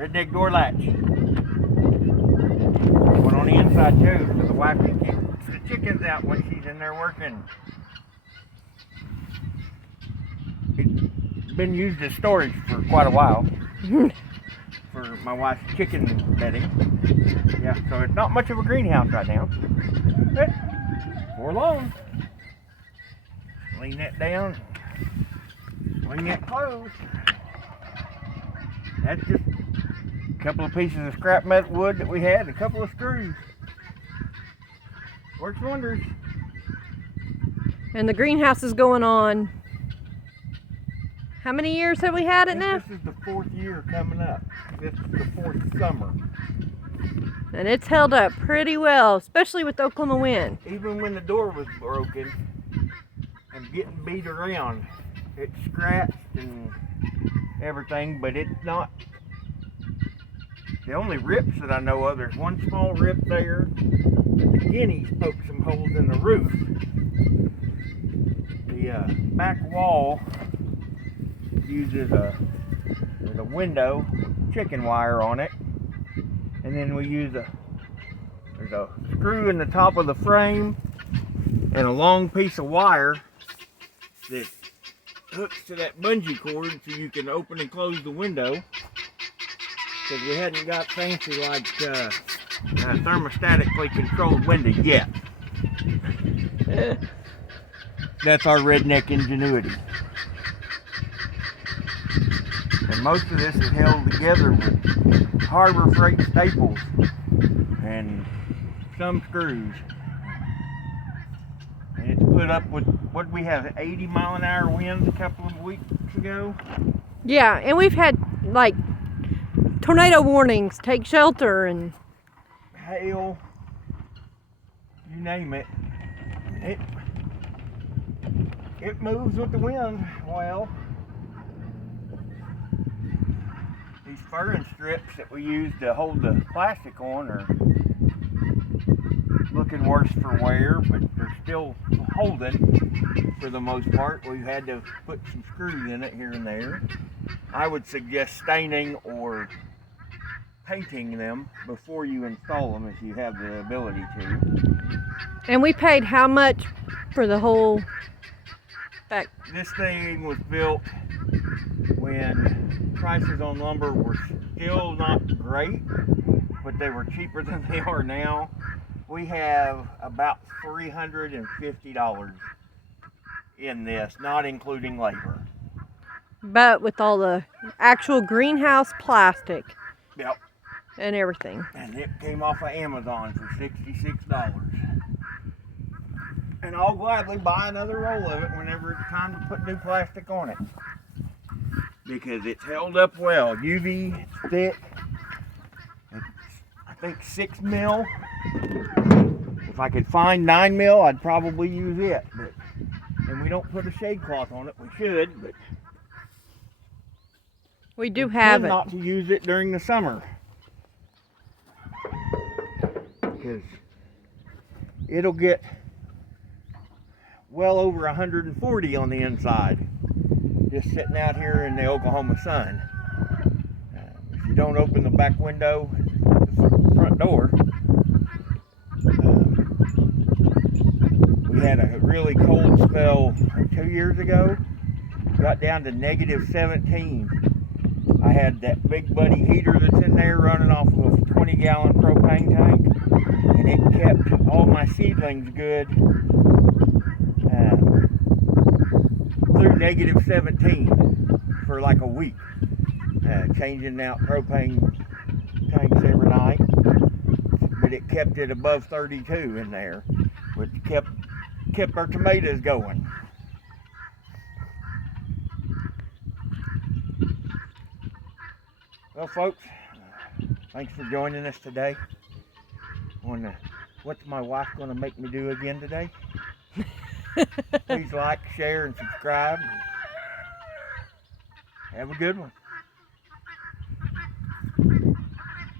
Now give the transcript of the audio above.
redneck door latch. One on the inside too, so the wife can keep the chickens out when she's in there working. It's been used as storage for quite a while for my wife's chicken bedding. Yeah, so it's not much of a greenhouse right now, but for long. Lean that down, swing that closed. That's just a couple of pieces of scrap metal wood that we had, a couple of screws. Works wonders. And the greenhouse is going on. How many years have we had it now? This is the 4th year coming up. This is the 4th summer. And it's held up pretty well, especially with the Oklahoma wind. Even when the door was broken and getting beat around, it's scratched and everything, but it's not. The only rips that I know of, there's one small rip there. The guineas poked some holes in the roof. The back wall uses there's a window, chicken wire on it, and then we use there's a screw in the top of the frame and a long piece of wire that hooks to that bungee cord so you can open and close the window, because we hadn't got fancy like thermostatically controlled window yet. That's our redneck ingenuity. And most of this is held together with Harbor Freight staples and some screws. And it's put up with, what did we have, 80 mile an hour winds a couple of weeks ago? Yeah, and we've had like tornado warnings, take shelter, and hail, you name it. It moves with the wind. Well, these furring strips that we use to hold the plastic on are looking worse for wear, but they're still holding for the most part. We've had to put some screws in it here and there. I would suggest staining or painting them before you install them if you have the ability to. And we paid how much for the whole back? This thing was built when prices on lumber were still not great, but they were cheaper than they are now. We have about $350 in this, not including labor. But with all the actual greenhouse plastic. Yep. And everything. And it came off of Amazon for $66. And I'll gladly buy another roll of it whenever it's time to put new plastic on it, because it's held up well. UV, it's thick. It's, I think 6 mil. If I could find 9 mil, I'd probably use it. But, and we don't put a shade cloth on it. We should, but we do have it. Not to use it during the summer, because it'll get well over 140 on the inside just sitting out here in the Oklahoma sun. If you don't open the back window, the front door, we had a really cold spell 2 years ago. Got down to -17. I had that Big Buddy heater that's in there running off of a 20-gallon propane tank, and it kept all my seedlings good through -17 for like a week, changing out propane tanks every night. But it kept it above 32 in there, which kept our tomatoes going. Well, folks, thanks for joining us today on what's my wife going to make me do again today. Please like, share, and subscribe. Have a good one.